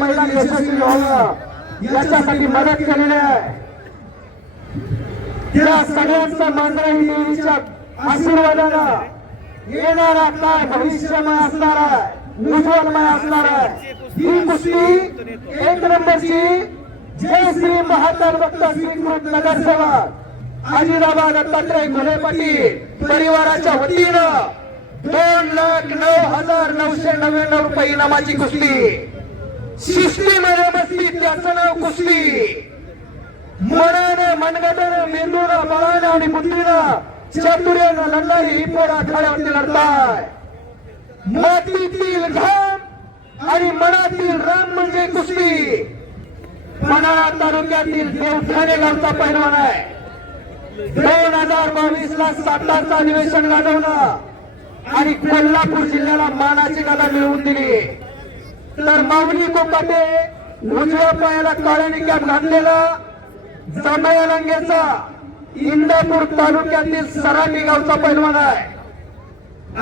मैदान यशस्वी व्हावं याच्यासाठी मदत केलेली आहे. त्या सगळ्यांचा मांजराई देवीच्या आशीर्वादानं येणारा काय भविष्यमय असणार आहे उज्ज्वलमय असणार आहे. ही कुस्ती एक नंबरची. जय श्री महाकाल भक्त स्वीकृत नगरसेवक अजिराबा दत्तात्रय घुले पाटील परिवाराच्या वतीनं दोन लाख नऊ हजार नऊशे नव्याण्णव रुपये इनामाची कुस्ती. शिस्तीमध्ये बसली त्याचं नाव कुस्ती। मनानं मनगटाने मेंदूनं बळानं आणि बुद्धीनं चातुर्यानं लढणारी ही पोर आखाड्यावरती लढताय. मातीतील घाम आणि मनातील राम म्हणजे कुस्ती. मनाळा तालुक्यातील देवठाणे गावचा पैलवान आहे. दोन हजार बावीस ला सातारचं अधिवेशन गाजवलं आणि कोल्हापूर जिल्ह्याला मानाची गादा मिळवून दिली. तर माऊली कोकाटे उजव्या पायाला काळ्या कॅप घातलेला जांभया रंगेचा इंदापूर तालुक्यातील सराटी गावचा पैलवान आहे.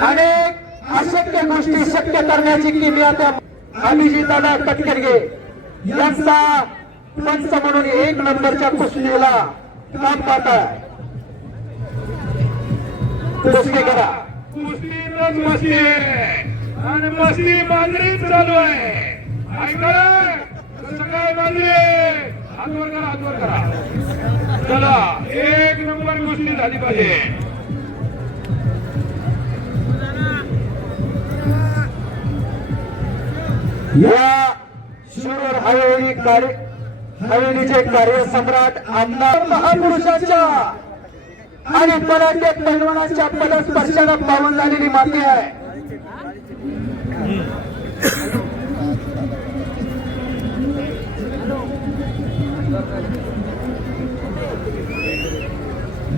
अनेक अशक्य गोष्टी शक्य करण्याची किमया त्या अभिजित दादा कटकरगे यांचा पंच म्हणून एक नंबरच्या कुस्तीला काम पाहत आहे. कुस्ती करा. कुस्ती आणि मस्ती मांजरीत चालू आहे. ऐकलं कसं काय मांजरी हातवर करा हातवर करा. चला एक नंबर गोष्टी झाली पाहिजे. या शिवर हवेली कार्य हवेलीचे कार्यसम्राट आमदार महापुरुषाच्या आणि मराठी पैलवानाच्या पदस्पर्शाला पावन झालेली माती आहे.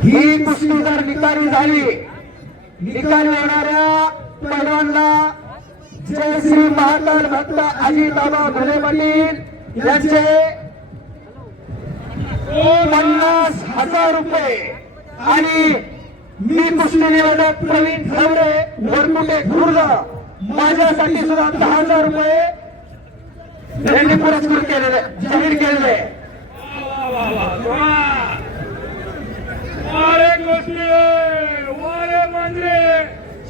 ही कुस्ती जर निकाली झाली. निकाली येणाऱ्या पैलवानला जय श्री महाकाल भक्त अजितबाबा भले पाटील यांचे पन्नास हजार रुपये. आणि मी कुस्ती निवेदक प्रवीण खवरे वरकुटे खुर्द माझ्यासाठी सुद्धा दहा हजार रुपये यांनी पुरस्कृत केलेले जाहीर केलेले.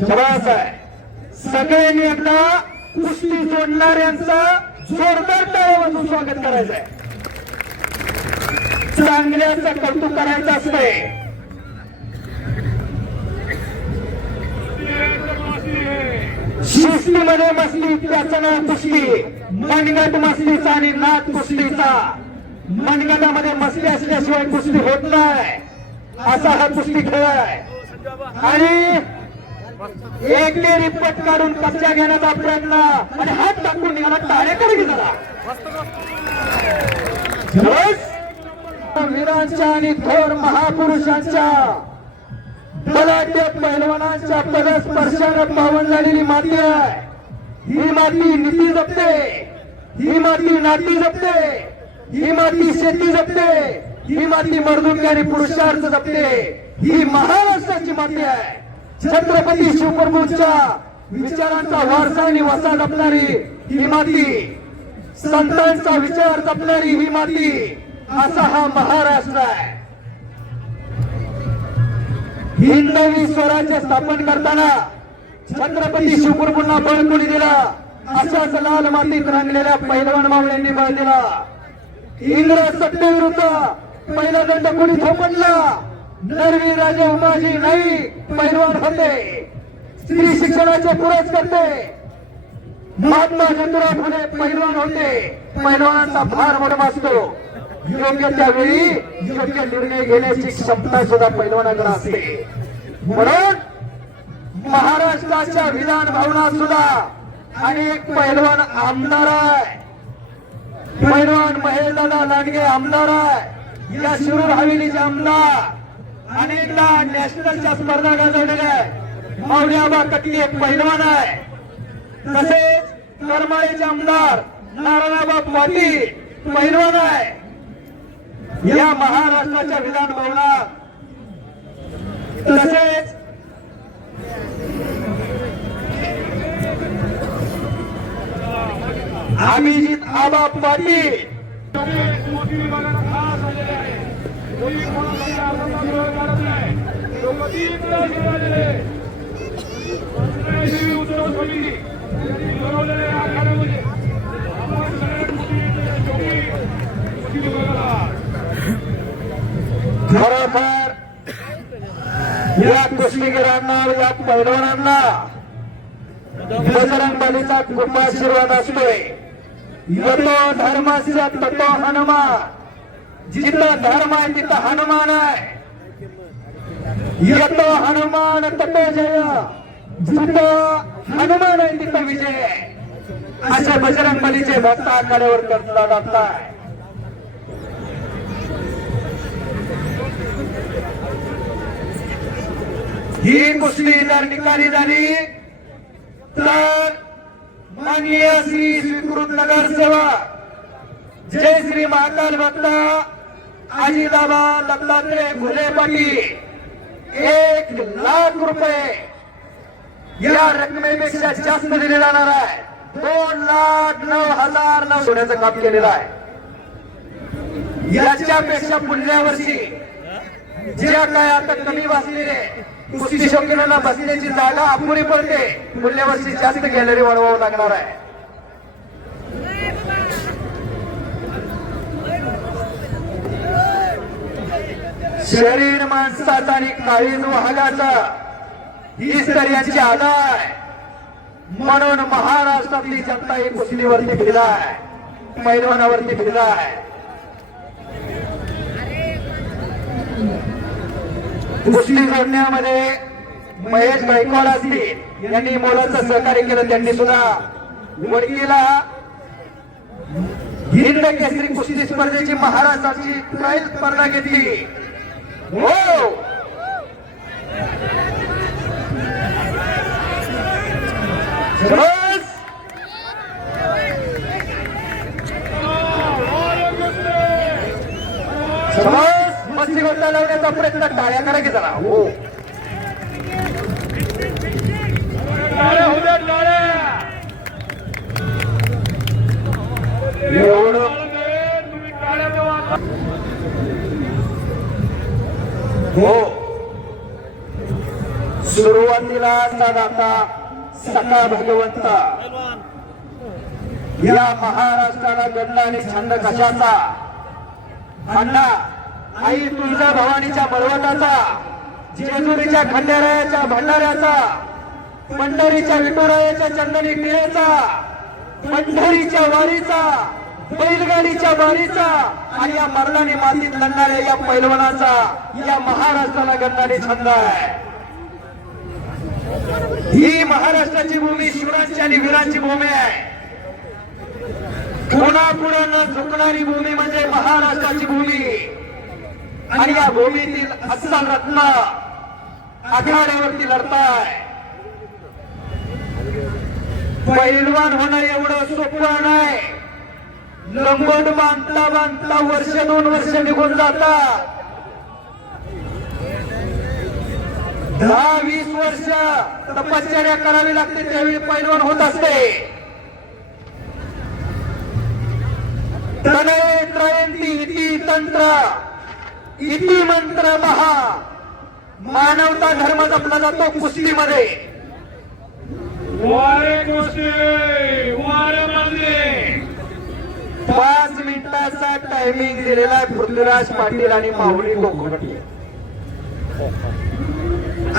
शबास आहे सगळ्यांनी एकदा कुस्ती जोडणाऱ्यांचा जोरदार टाळ्या वाजून स्वागत करायचं आहे चांगल्याचं कौतुक करायचं असतंय मस्ती आहे. शिस्तीमध्ये मसली त्याचं नाव कुस्ती. मनगट मस्तीचा आणि नाथ कुस्तीचा. मनगटामध्ये मस्ती असल्याशिवाय कुस्ती होत नाही. असा हा कुस्ती खेळ आहे. आणि एकेरी पट काढून कब्जा घेण्याचा प्रयत्न. आणि हात टाकून निघाला टाळ्या करू वीरांच्या आणि थोर महापुरुषांच्या बलाढ्य पैलवानांच्या पदस्पर्शानं पावन झालेली माती आहे. ही माती नीती जपते. ही माती नाती जपते. ही माती शेती जपते. ही माती मर्दुकी आणि पुरुषार्थ जपते. ही महाराष्ट्राची माती आहे. छत्रपती शिवप्रभूंच्या विचारांचा वारसा आणि वसा जपणारी ही माती संतांचा विचार जपणारी ही माती असा हा महाराष्ट्र आहे. हिंदवी स्वराज्य स्थापन करताना छत्रपती शिवप्रभूंना बळ कोणी दिला. अशाच लाल मातीत रंगलेल्या पैलवान मावळ्यांनी बळ दिला. इंग्रज सत्तेविरुद्ध पहिला दंड कोणी थोपटला? नरवी राजे उमाजी नाईक पैलवान होते. स्त्री शिक्षणाचे पुरस्कर्ते. महात्मा ज्योतिराव फुले पैलवान होते. पैलवानांचा भार मोठा असतो. योग्य त्यावेळी योग्य निर्णय घेण्याची क्षमता सुद्धा पैलवानाकडे असते. म्हणून महाराष्ट्राच्या विधान भवनात सुद्धा अनेक पैलवान आमदार आहे पैलवान महेशदादा लांडगे आमदार आहे या शिरूर हवेलीचे आमदार अनेकदा नॅशनलच्या स्पर्धा गाजवलेल्या आहे मावळ्याबा कटली एक पैलवान आहे तसेच करमाळेचे आमदार नारायणाबा पाटील पैलवान आहे या महाराष्ट्राच्या विधान भवनात. तसेच अभिजित आबा पाटील. खरोखर या कुस्तीगिरांना या पैलवानांना बजरंग बलीचा कृपा आशीर्वाद असतोय. यतो धर्मास्य ततो हनुमान. जिथं धर्म आहे तिथं हनुमान आहे. यतो हनुमान ततो जय. जिथं हनुमान आहे तिथं विजय. असे बजरंग बलीचे भक्त आघाड्यावर करता जातात ही कुस्ती जर निकाली झाली तर माननीय श्री स्वीकृत नगरसेवक जय श्री महाकाल भक्त आजीदाबा दत्तात्रय घुले पाटील एक लाख रुपये या रकमेपेक्षा जास्त दिले जाणार आहे. दोन लाख नऊ हजार नऊ सोन्याचं काम केलेलं आहे. याच्यापेक्षा पुढल्या वर्षी ज्या काय आता कमी बसलेले कुस्ती शौकीनांना बसण्याची जागा अपुरी पडते. पुढल्या वर्षी जास्त गॅलरी वाढवावं लागणार आहे. शरीर माणसाचा आणि काळीज वाहनाचा ही स्त्रियांची आदा आहे म्हणून महाराष्ट्रातली जनता ही कुस्तीवरती फिरलाय आहे पैलवानावरती फिरला आहे कुस्ती जोडण्यामध्ये महेश गायकवाड असतील यांनी मोलाचं सहकार्य केलं त्यांनी सुद्धा वडकीला हिंद केसरी कुस्ती स्पर्धेची महाराष्ट्राची ट्रायल स्पर्धा घेतली हो बस. बस. मस्ती गोष्ट लावण्याचा प्रयत्न टाळ्या करा की जरा. हो. वाजवा. हो सुरुवातीला दाता सखा भगवंत. या महाराष्ट्राला घडला आणि छंद कशाचा? अण्णा आई तुळजा भवानीच्या बळवटाचा जेजुरीच्या खंडेरायाच्या भंडाऱ्याचा पंढरीच्या विठुरायाच्या चंदनी टिळ्याचा पंढरीच्या वारीचा बैलगाडीच्या वारीचा आणि या मरणाने मातीत लढणाऱ्या या पैलवानाचा या महाराष्ट्राला घडणारी छंद आहे. ही महाराष्ट्राची भूमी शिवरांची आणि वीरांची भूमी आहे. पुन्हा न झुकणारी भूमी म्हणजे महाराष्ट्राची भूमी. आणि या भूमीतील अस्सल रत्न आखाड्यावरती लढताय. पैलवान होणं एवढं सोपं नाही. लंगोट बांधता बांधता वर्ष दोन वर्ष निघून जातात. दहा वीस वर्ष तपश्चर्या करावी लागते त्यावेळी पैलवान होत असते. तनय त्रयंती इति तंत्र. इति मंत्र महा. मानवता धर्म जपला जातो कुस्तीमध्ये. पाच मिनिटाचा टायमिंग दिलेला आहे पृथ्वीराज पाटील आणि माऊली कोकणटी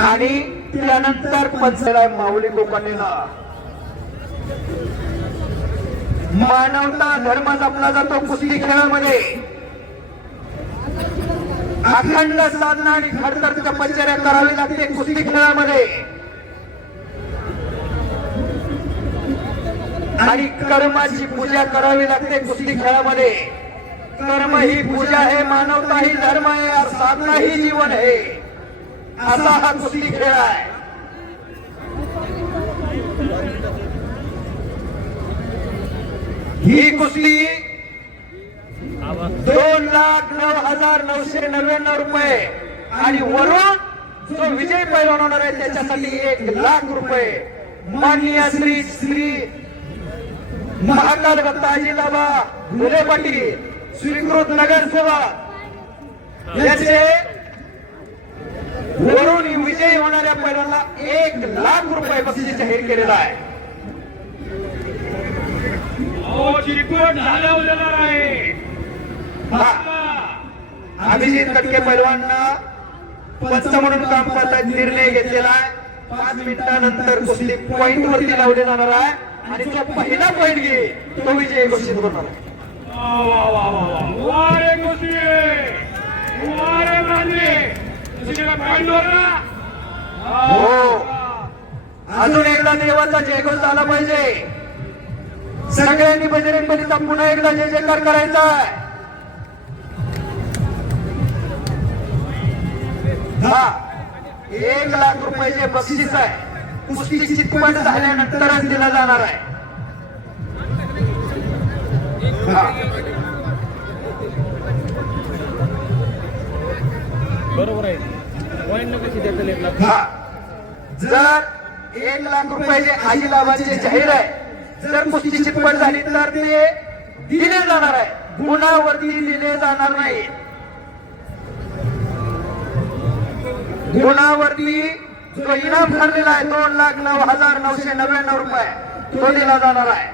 आणि त्यानंतर पंचला आहे माऊली कोकणीला मानवता धर्म जपला जातो कुस्ती खेळामध्ये. अखंड साधना आणि खडतर तपश्चर्या करावी लागते कुस्ती खेळामध्ये. आणि कर्माची पूजा करावी लागते कुस्ती खेळामध्ये. कर्म ही पूजा आहे मानवता ही धर्म आहे और साधना ही जीवन आहे. असा हा कुस्ती खेळ आहे. ही कुस्ती दोन लाख नऊ हजार नऊशे नव्याण्णव रुपये. आणि वरून जो विजय पैलवान होणार आहे त्याच्यासाठी एक लाख रुपये. माननीय श्री श्री महाकाल भक्ताजी बाबा फुले पाटील स्वीकृत नगरसेवक. याचे वरून विजयी होणाऱ्या पैलवानला एक लाख रुपये बक्षीस जाहीर केलेला आहे. अहो झाल्यावर आहे. अभिजित कटके पैलवांना पंच म्हणून काम करता निर्णय घेतलेला आहे. पाच मिनिटानंतर कुस्ती पॉइंट वरती लावले जाणार आहे. आणि जो पहिला पॉइंट घेईल तो विजय घोषित होणार आहे. वारे अजून एकदा देवाचा जयघोष झाला पाहिजे. सगळ्यांनी बजरंगबलीचा पुन्हा एकदा जय जयकार करायचा आहे. हा एक लाख रुपयाचे बक्षीस आहे. कुस्ती चितपट झाल्यानंतरच दिला जाणार आहे. हा. बरोबर आहे. जर एक लाख रुपयाचे आई लाभाचे जाहीर आहे जर कुस्ती चितपट झाली तर ते दिले जाणार आहे. गुणावरती दिले जाणार नाही. गुणावरती जो इनाम ठरलेला आहे दोन लाख नऊ हजार नऊशे नव्याण्णव रुपये तो दिला जाणार आहे.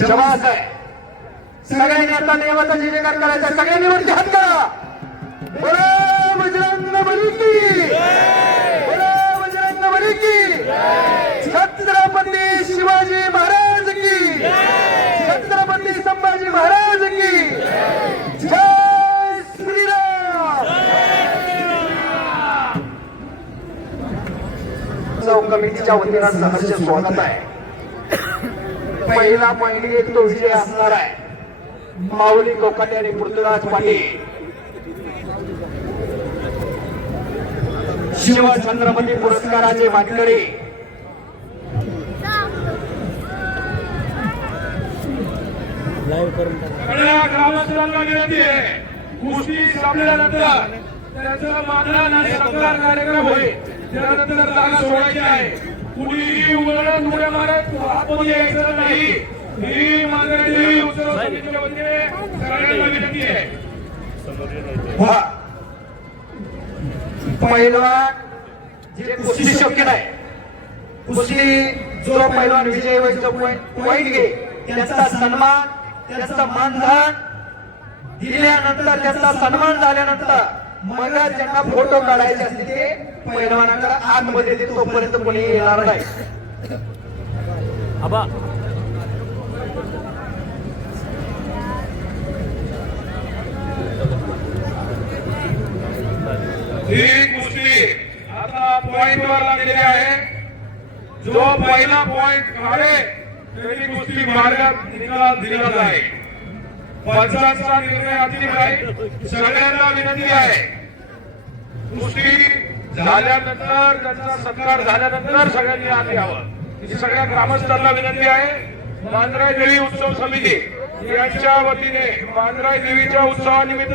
शबास आहे. सगळ्यांनी आता करायचा सगळ्यांनी वरती हात करा. बोला बजरंग बली की. बोला बजरंग बली की. छत्रपती शिवाजी महाराज की. छत्रपती संभाजी महाराज की. चौ वतीनं सहर्ष स्वागत आहे. पहिला पहिली एक तो विजय असणार आहे. माऊली कोकाटे आणि पृथ्वीराज पाटील. शिव छत्रपती पुरस्काराचे वाटकरी. ग्रामस्थांना विनंती आहे. कुस्ती संपल्यानंतर मानधन आणि सत्कार कार्यक्रम होईल. त्यानंतर जागा सोडायची आहे. कुणीही उघडत उड्या मारत आतमध्ये यायचं नाही. ही मांजरेची उत्सव समितीच्या वतीने. सगळ्यांना विनंती आहे. वा. पैलवान जे कुस्ती शौकीन आहे कुस्ती जो पहिलवान विजय पॉईंट घे त्यांचा सन्मान त्यांचा मानधन दिल्यानंतर त्यांचा सन्मान झाल्यानंतर मग ज्यांना फोटो काढायचे असतील ते पैलवानाकडे आतमध्ये ते तोपर्यंत कोणी येणार नाही. आबा. ही कुस्ती आता पॉइंट वर लागलेली आहे. जो पहिला पॉइंट काढे त्याची कुस्ती मारण्यात निकाल दिला जाईल. पंचांचा निर्णय अंतिम आहे सगळ्यांना विनंती आहे. कुस्ती झाल्यानंतर त्यांचा सत्कार झाल्यानंतर सगळ्यांनी आत यावं. ही सगळ्या ग्रामस्थांना विनंती आहे. मांजराई देवी उत्सव समिती यांच्या वतीने मांजराई देवीच्या उत्सवानिमित्त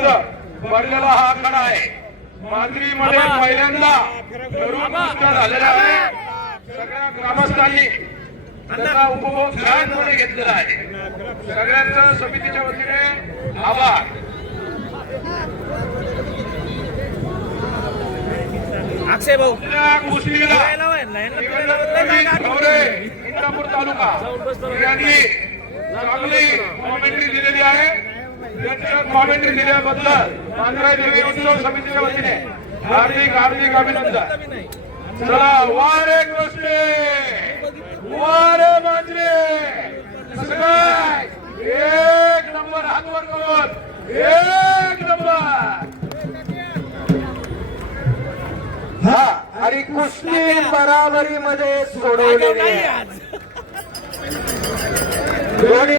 भरलेला हा आखाडा आहे. मांजरीमध्ये पहिल्यांदा तरुण झालेला आहे सगळ्या ग्रामस्थांनी त्याचा उपभोग छानपणे घेतलेला आहे. सगळ्यांचा समितीच्या वतीने आभार. अक्षय भाऊ इंदापूर तालुका. यांनी चांगली कॉमेंट्री दिलेली आहे. त्यांच्या कॉमेंट्री दिल्याबद्दल मांजराई देवी उत्सव समितीच्या वतीने हार्दिक हार्दिक अभिनंदन. चला वारे कृष्णे! वारे मांजरे सगळे. एक नंबर हातवर करून. एक नंबर. हा आणि कुस्ती बराबरीमध्ये सोडवलेली दोन्ही